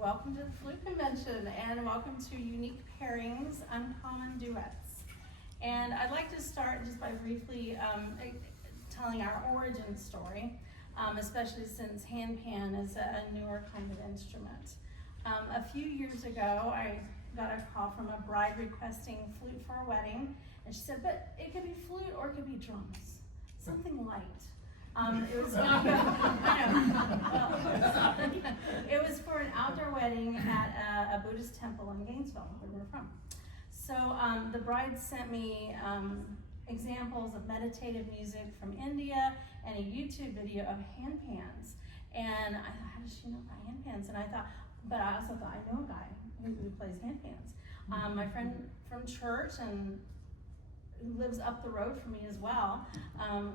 welcome to the Flute Convention and welcome to Unique Pairings, Uncommon Duets. And I'd like to start just by briefly telling our origin story, especially since handpan is a newer kind of instrument. A few years ago, I got a call from a bride requesting flute for a wedding, and she said, but it could be flute or it could be drums, something light. It was it was for an outdoor wedding at a Buddhist temple in Gainesville, where we're from. So the bride sent me examples of meditative music from India and a YouTube video of handpans. And I thought, how does she know about handpans? And I thought, but I also thought, I know a guy who plays handpans. My friend from church and who lives up the road from me as well,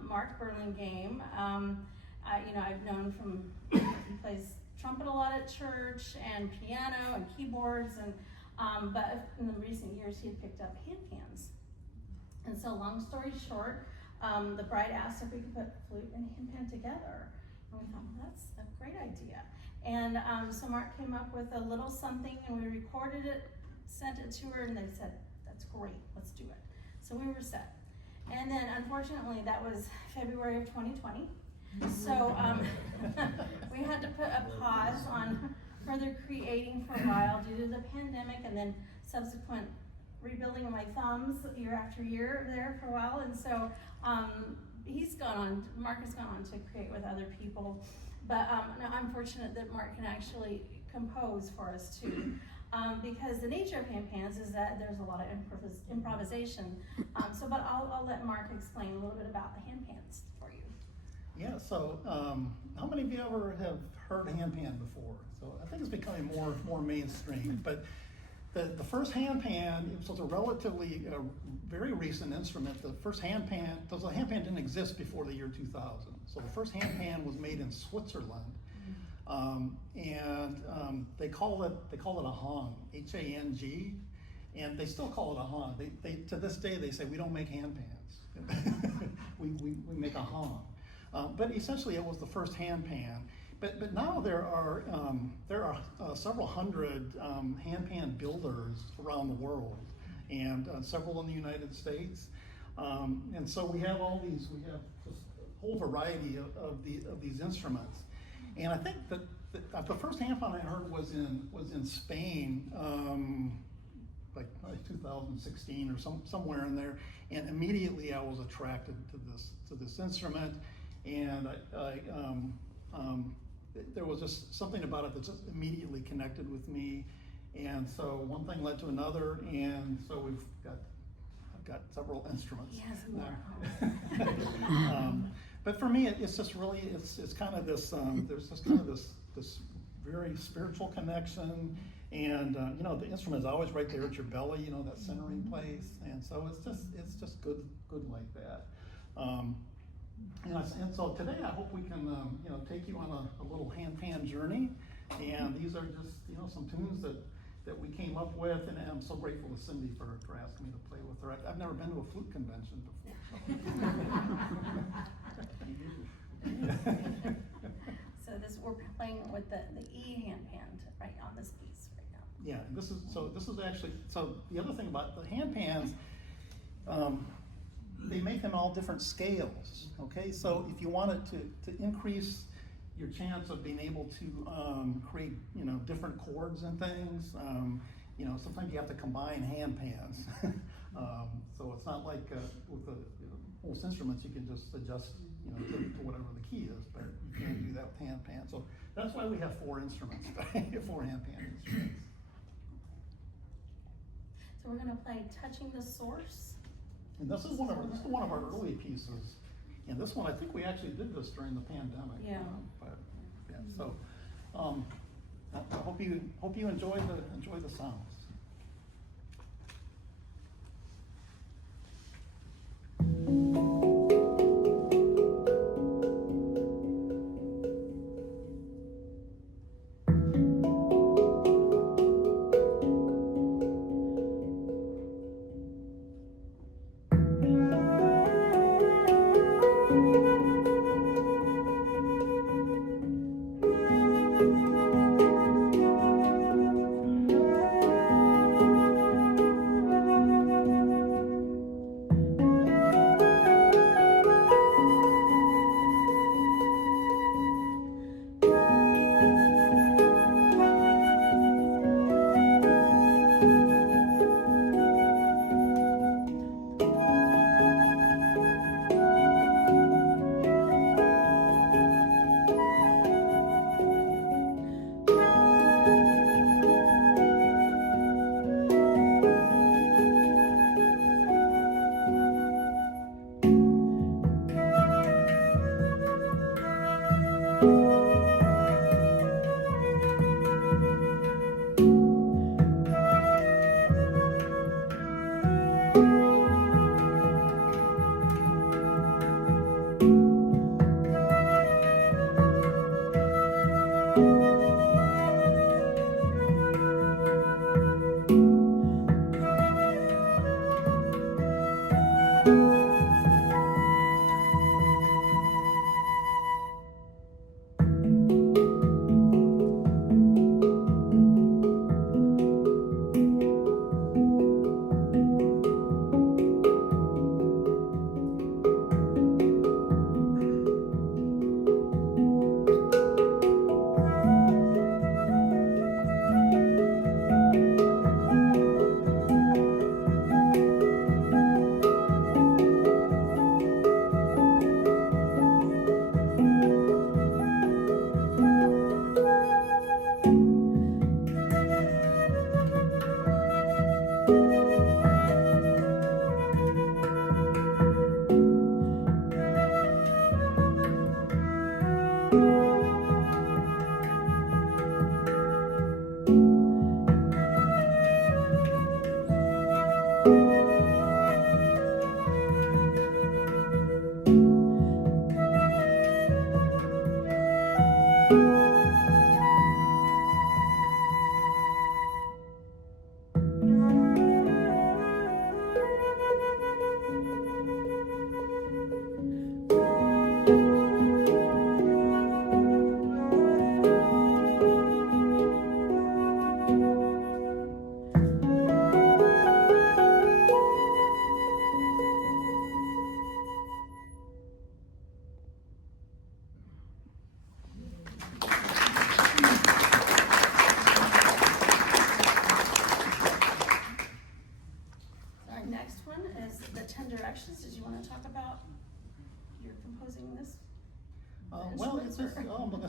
Mark Burlingame. I've known from, he plays trumpet a lot at church and piano and keyboards, and but in the recent years he had picked up handpans. And so long story short, the bride asked if we could put flute and handpan together. And we thought, well, that's a great idea. And so Mark came up with a little something and we recorded it, sent it to her, and they said, that's great, let's do it. So we were set. And then unfortunately that was February of 2020. So we had to put a pause on further creating for a while due to the pandemic and then subsequent rebuilding of my thumbs year after year there for a while. And so Mark has gone on to create with other people. But no, I'm fortunate that Mark can actually compose for us too. Because the nature of handpans is that there's a lot of improvisation. But I'll let Mark explain a little bit about the handpans for you. Yeah, so how many of you ever have heard handpan before? So I think it's becoming more mainstream. But the first handpan, it was a relatively very recent instrument. The first handpan, the handpan didn't exist before the year 2000. So the first handpan was made in Switzerland. They call it a hang, H-A-N-G, and they still call it a hang. They to this day they say we don't make handpans, we make a hang. But essentially it was the first handpan. But now there are several hundred handpan builders around the world, and several in the United States. And so we have just a whole variety of these instruments. And I think that the first handpan I heard was in Spain, like 2016 or somewhere in there. And immediately I was attracted to this instrument, and there was just something about it that just immediately connected with me. And so one thing led to another, and so I've got several instruments. He has more. But for me, it's just really, it's kind of this, there's just kind of this very spiritual connection, and the instrument is always right there at your belly, that centering place, and so it's just good like that. And so today I hope we can take you on a little handpan journey, and these are just some tunes that we came up with, and I'm so grateful to Cindy for asking me to play with her. I've never been to a flute convention before. So we're playing with the E handpan right on this piece right now. Yeah, this is actually, the other thing about the handpans, they make them all different scales, okay? So if you wanted to increase your chance of being able to create, different chords and things, sometimes you have to combine handpans. So it's not like with most instruments you can just adjust, to whatever the key is, but you can't do that with handpan. So that's why we have 4 instruments, 4 handpan instruments. So we're going to play Touching the Source. And this is one of our early pieces. And this one, I think we actually did this during the pandemic. Yeah. So I hope you enjoy the sounds.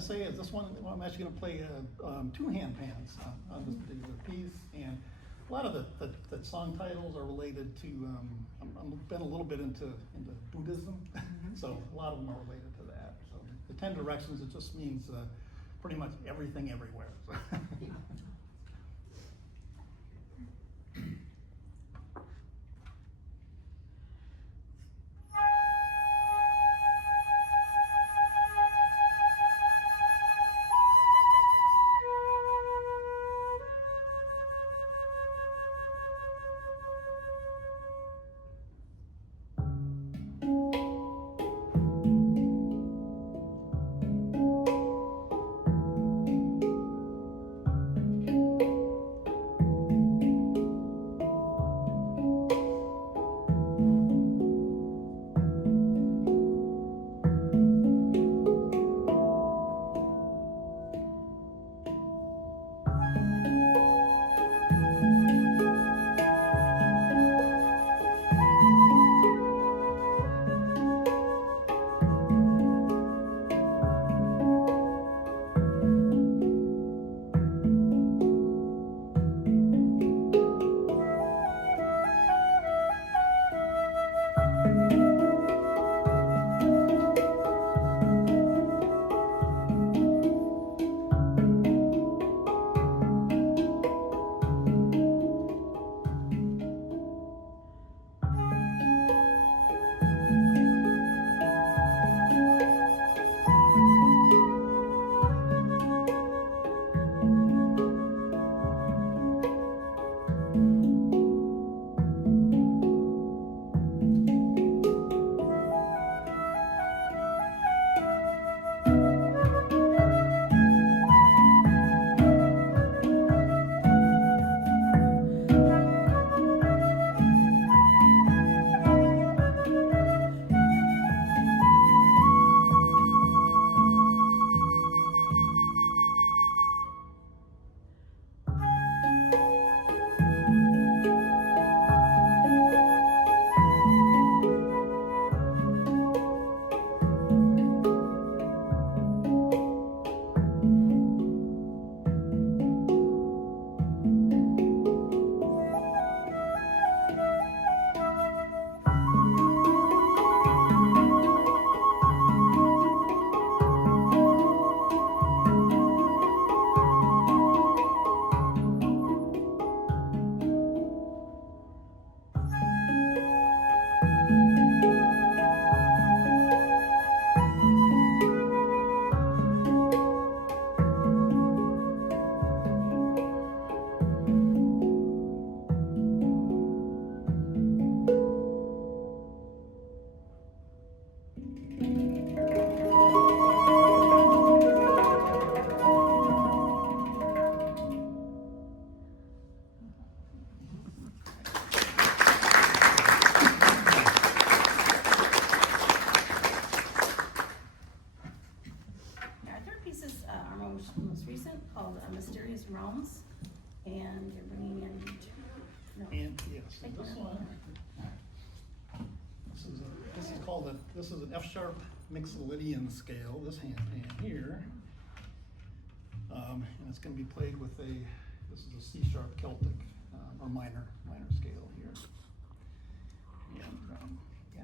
say is this one, I'm actually going to play two handpans on this particular piece, and a lot of the song titles are related to, I've been a little bit into Buddhism, so a lot of them are related to that. So the 10 directions, it just means pretty much everything everywhere. most recent called Mysterious Realms, and you're bringing in no. And yes, and this one, this is called this is an F sharp Mixolydian scale. This handpan here, and it's going to be played with this is a C sharp Celtic or minor scale here, and yeah.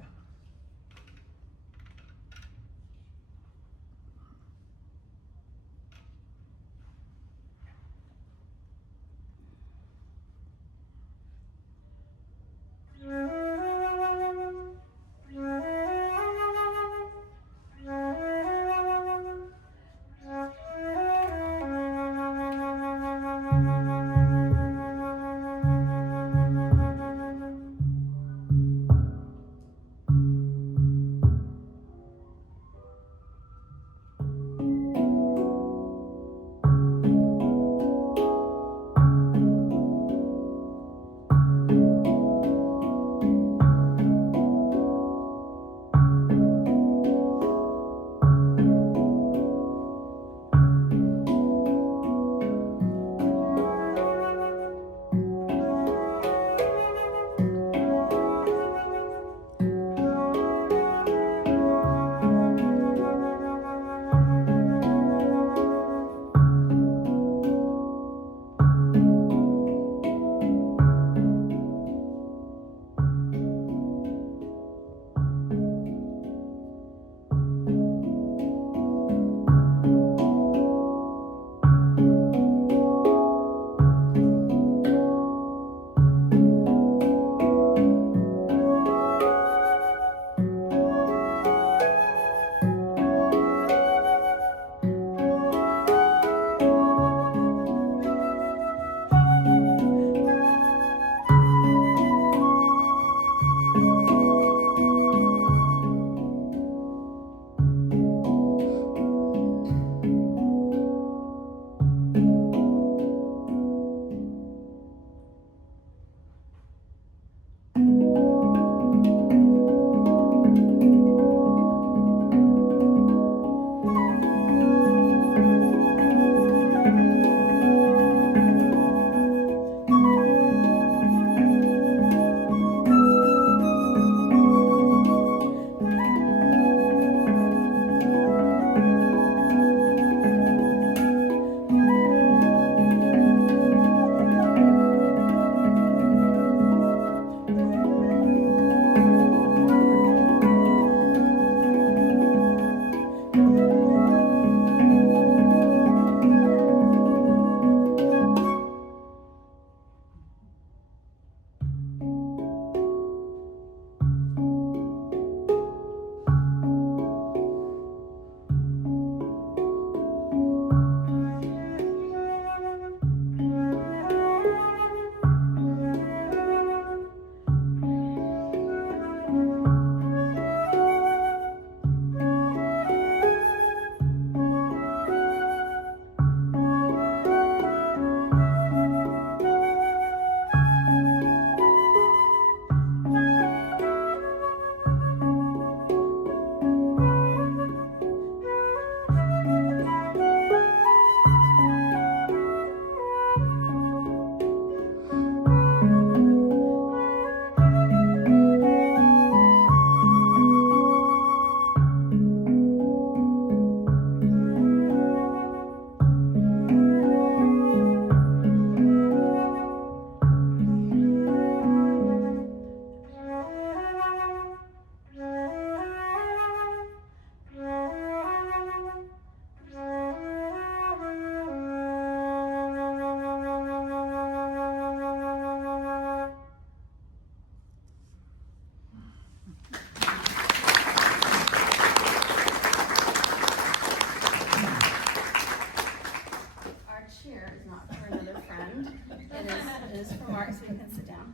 just for Mark so he can sit down.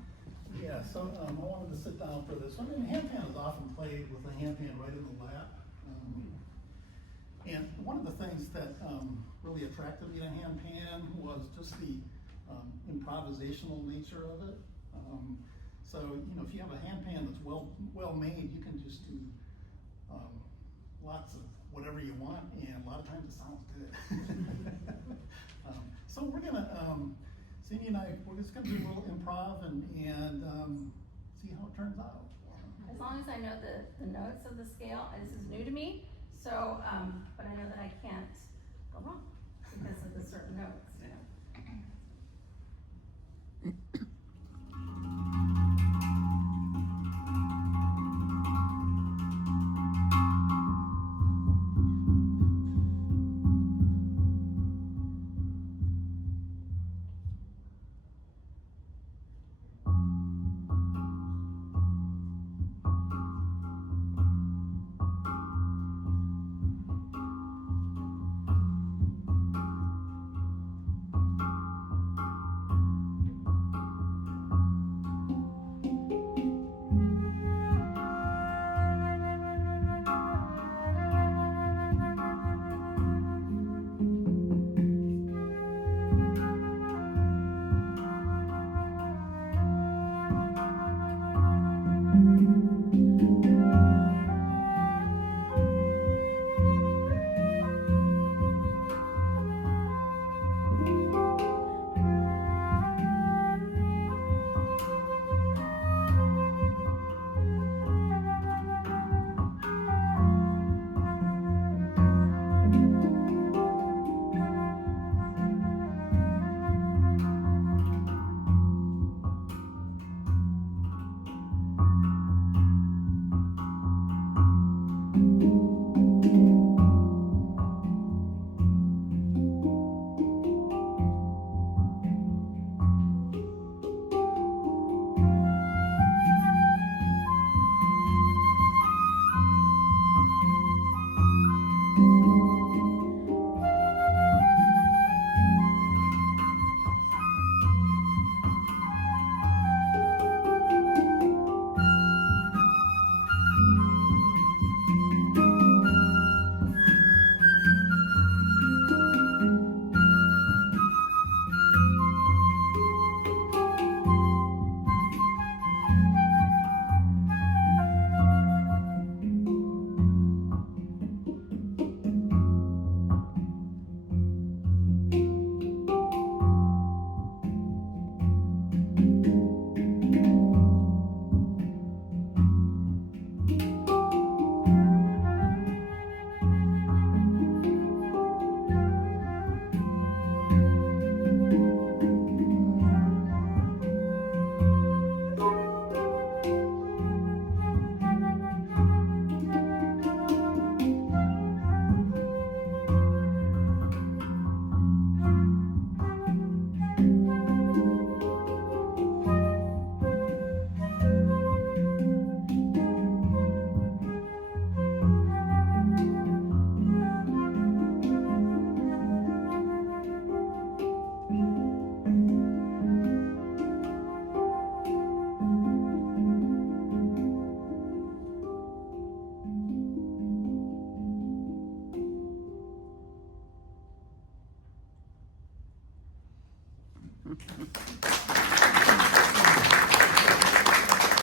Yeah, so I wanted to sit down for this one. And handpan is often played with a handpan right in the lap. And one of the things that really attracted me to handpan was just the improvisational nature of it. So, you know, if you have a handpan that's well made, you can just do lots of whatever you want, and a lot of times it sounds good. So we're gonna, Cindy and I, we're just gonna do a little improv and see how it turns out. As long as I know the notes of the scale, this is new to me, so, but I know that I can't go wrong because of the certain notes.